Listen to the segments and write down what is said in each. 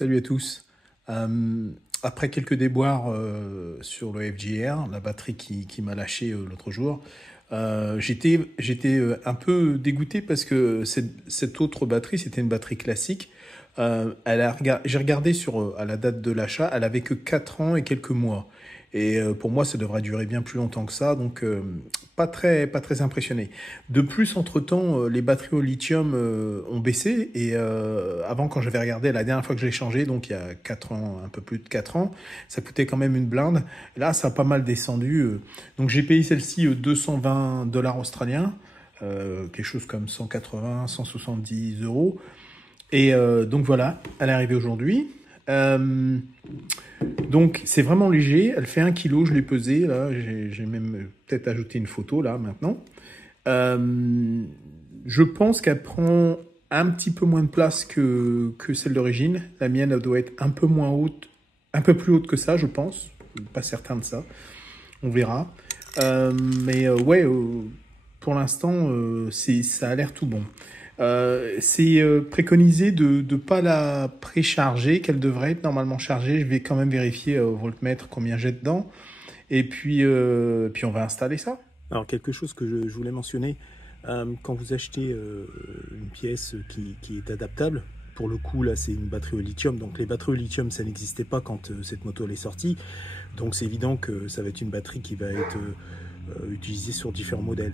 Salut à tous. Après quelques déboires sur le FJR, la batterie qui m'a lâché l'autre jour, j'étais un peu dégoûté parce que cette autre batterie, c'était une batterie classique. J'ai regardé à la date de l'achat, elle avait que 4 ans et quelques mois. Et pour moi, ça devrait durer bien plus longtemps que ça, donc pas très impressionné. De plus, entre-temps, les batteries au lithium ont baissé. Et avant, quand j'avais regardé la dernière fois que je l'ai changé, donc il y a 4 ans, un peu plus de 4 ans, ça coûtait quand même une blinde. Là, ça a pas mal descendu. Donc j'ai payé celle-ci 220 dollars australiens, quelque chose comme 180, 170 euros. Et donc voilà, elle est arrivée aujourd'hui. Donc c'est vraiment léger, elle fait 1 kg, je l'ai pesée, là, j'ai même peut-être ajouté une photo là maintenant. Euh, je pense qu'elle prend un petit peu moins de place que celle d'origine. La mienne, elle doit être un peu moins haute, un peu plus haute que ça, je pense. Pas certain de ça, on verra. Mais ouais, pour l'instant, ça a l'air tout bon. C'est préconisé de ne pas la précharger, qu'elle devrait être normalement chargée. Je vais quand même vérifier au voltmètre combien j'ai dedans. Et puis on va installer ça. Alors quelque chose que je voulais mentionner, quand vous achetez une pièce qui est adaptable, pour le coup là c'est une batterie au lithium, donc les batteries au lithium ça n'existait pas quand cette moto elle est sortie, donc c'est évident que ça va être une batterie qui va être utilisée sur différents modèles.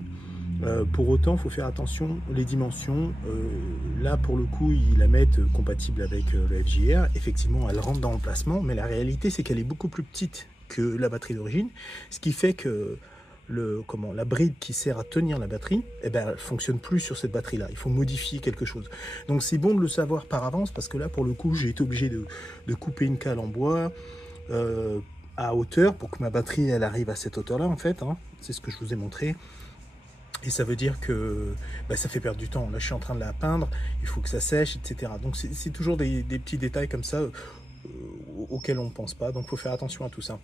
Pour autant, il faut faire attention, les dimensions, là pour le coup ils la mettent compatible avec le FJR, effectivement elle rentre dans l'emplacement, mais la réalité c'est qu'elle est beaucoup plus petite que la batterie d'origine, ce qui fait que la bride qui sert à tenir la batterie, eh ben, elle fonctionne plus sur cette batterie-là. Il faut modifier quelque chose. Donc c'est bon de le savoir par avance parce que là, pour le coup, j'ai été obligé de couper une cale en bois à hauteur pour que ma batterie elle arrive à cette hauteur-là en fait. Hein. C'est ce que je vous ai montré. Et ça veut dire que bah, ça fait perdre du temps. Là, je suis en train de la peindre, il faut que ça sèche, etc. Donc c'est toujours des petits détails comme ça auxquels on ne pense pas. Donc il faut faire attention à tout ça.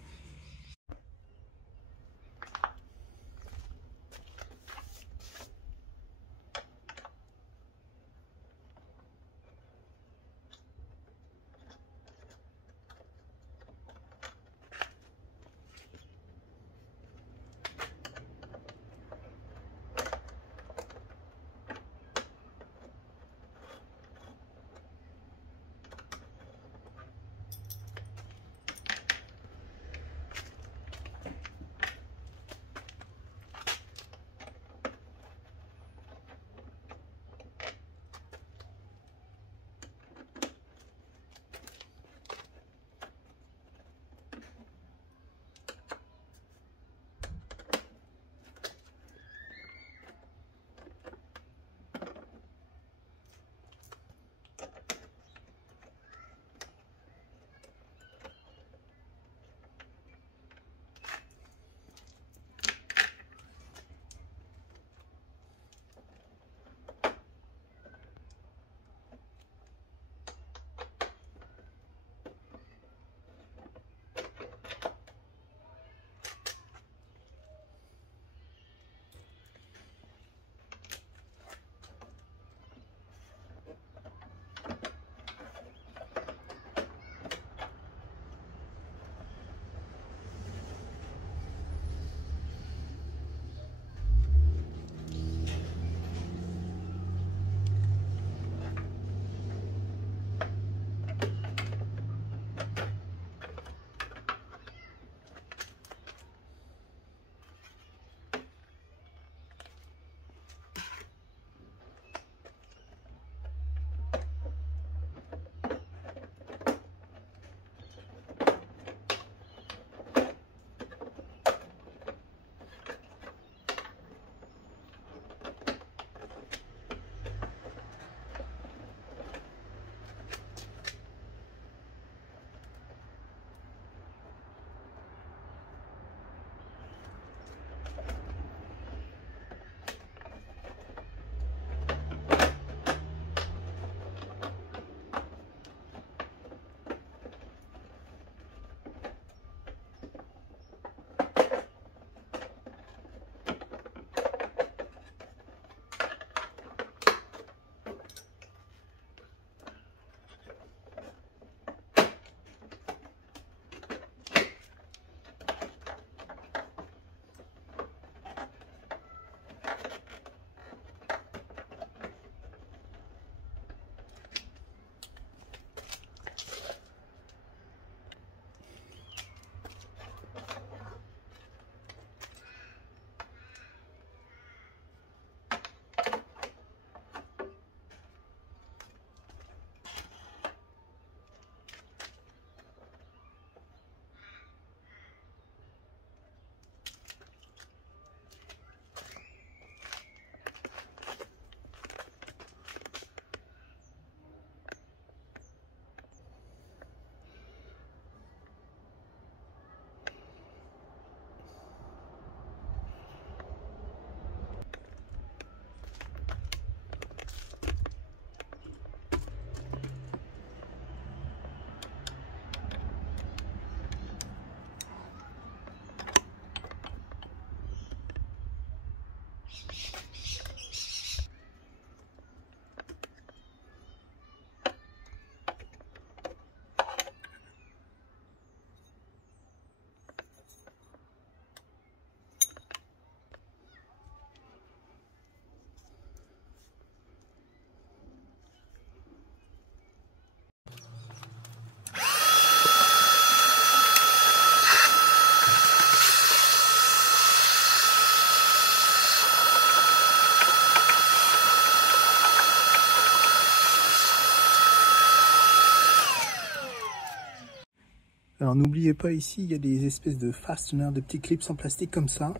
Alors n'oubliez pas, ici, il y a des espèces de fasteners, de petits clips en plastique comme ça.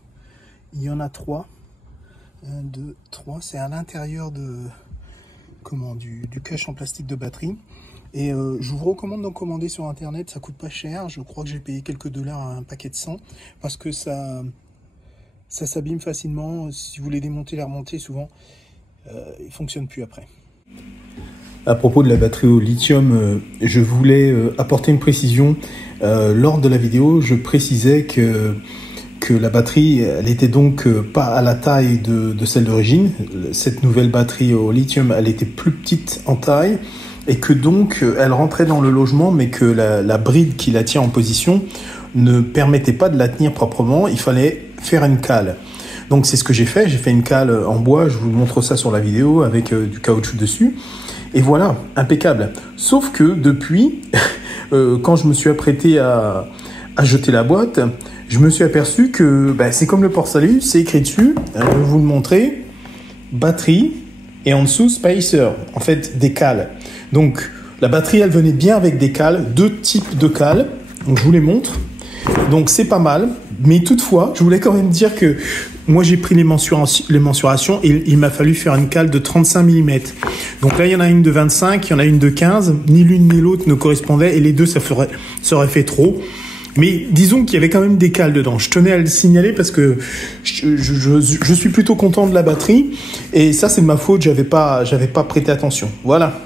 Il y en a 3. 1, 2, 3. C'est à l'intérieur de du cache en plastique de batterie. Et je vous recommande d'en commander sur internet, ça coûte pas cher. Je crois que j'ai payé quelques dollars à un paquet de 100 parce que ça s'abîme facilement. Si vous les démontez, les remonter, souvent, ils ne fonctionnent plus après. À propos de la batterie au lithium, je voulais apporter une précision. Lors de la vidéo, je précisais que la batterie, elle était donc pas à la taille de celle d'origine. Cette nouvelle batterie au lithium, elle était plus petite en taille et que donc elle rentrait dans le logement, mais que la bride qui la tient en position ne permettait pas de la tenir proprement. Il fallait faire une cale. Donc c'est ce que j'ai fait. J'ai fait une cale en bois. Je vous montre ça sur la vidéo avec du caoutchouc dessus. Et voilà, impeccable. Sauf que depuis, quand je me suis apprêté à jeter la boîte, je me suis aperçu que c'est comme le port-salut, c'est écrit dessus, je vais vous le montrer, batterie, et en dessous spacer, en fait des cales. Donc la batterie, elle venait bien avec des cales, 2 types de cales, donc je vous les montre. Donc c'est pas mal, mais toutefois, je voulais quand même dire que moi j'ai pris les mensurations et il m'a fallu faire une cale de 35 mm. Donc là il y en a une de 25, il y en a une de 15, ni l'une ni l'autre ne correspondait et les deux ça aurait fait trop. Mais disons qu'il y avait quand même des cales dedans. Je tenais à le signaler parce que je suis plutôt content de la batterie et ça c'est de ma faute, j'avais pas prêté attention. Voilà.